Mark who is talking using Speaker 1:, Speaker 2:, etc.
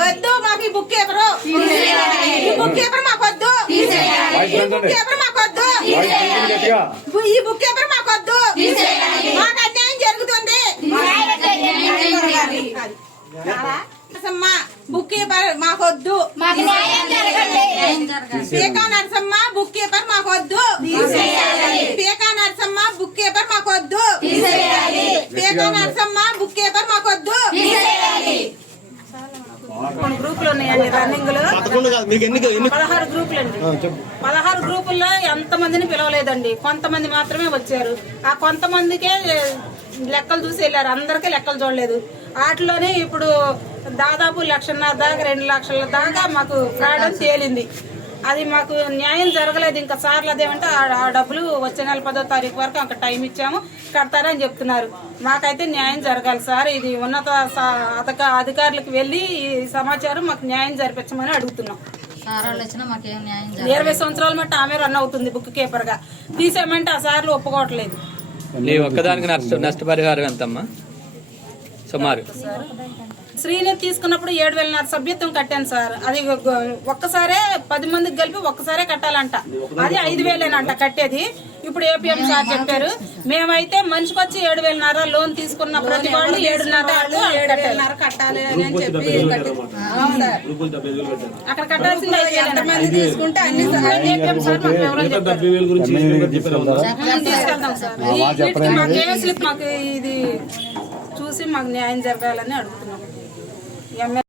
Speaker 1: వద్దు మాకు ఈ బుక్ పేపరు ఈ బుక్ పేపర్ మాకు వద్దు ఈ బుక్ పేపర్ మాకు వద్దు ఈ బుక్ పేపర్ మాకు వద్దు మాకు అన్యాయం జరుగుతుంది. నరసమ్మ బుక్ కీపర్ మాకు వద్దు పీకా నరసమ్మ బుక్ కీపర్ మాకు వద్దు పీకా నరసమ్మ బుక్ కీపర్ మాకు వద్దు పీకా నరసమ్మ బుక్ కీపర్ మాకు వద్దు
Speaker 2: కొన్ని గ్రూపులు ఉన్నాయండి
Speaker 3: రన్నింగ్లో
Speaker 2: పదహారు గ్రూపులు అండి పదహారు గ్రూపుల్లో ఎంత మందిని పిలవలేదండి. కొంతమంది మాత్రమే వచ్చారు. ఆ కొంతమందికే లెక్కలు చూసి వెళ్ళారు. అందరికీ లెక్కలు చూడలేదు. వాటిలోనే ఇప్పుడు దాదాపు లక్షన్నర దాకా రెండు లక్షల దాకా మాకు ఫ్రాడ్ తేలింది. అది మాకు న్యాయం జరగలేదు. ఇంకా సార్లు అదేమంటే ఆ డబ్బులు వచ్చే నెల పదో తారీఖు వరకు అక్కడ టైం ఇచ్చాము కడతారని చెప్తున్నారు. మాకైతే న్యాయం జరగాలి సార్. ఇది ఉన్నత స- అధిక- అధికారులకు వెళ్ళి ఈ సమాచారం మాకు న్యాయం జరిపించమని అడుగుతున్నాం. ఇరవై సంవత్సరాల మట్టి ఆమె రన్ అవుతుంది బుక్ కీపర్గా తీసేయమంటే ఆ సార్లు ఒప్పుకోవట్లేదు.
Speaker 4: ఒక్కదానికి నష్టపరిహారం ఎంతమ్మా? సుమారు.
Speaker 2: శ్రీనిధి తీసుకున్నప్పుడు ఏడు వేలన్నర సభ్యత్వం కట్టాను సార్. అది ఒక్కసారే పది మందికి కలిపి ఒక్కసారే కట్టాలంట. అది ఐదు వేలేనంట కట్టేది. ఇప్పుడు ఏపీఎం సార్ చెప్పారు. మేమైతే మనిషికి వచ్చి ఏడు వేలన్నర లోన్ తీసుకున్న ప్రతి వాళ్ళు ఏడున్నర కట్టాలి.
Speaker 1: కట్టాలి అని చెప్పి.
Speaker 2: అక్కడ కట్టాల్సింది వేలు
Speaker 1: ఎంతమంది తీసుకుంటే అన్ని
Speaker 2: ఏపీఎం సార్ మాకు వివరం చెప్పారు. తీసుకెళ్తాం సార్. ఈ- వీటికి మాకు ఏ స్లిప్ మాకు ఇది చూసి మాకు న్యాయం జరగాలని అడుగుతున్నాం. ఎమ్మెల్యే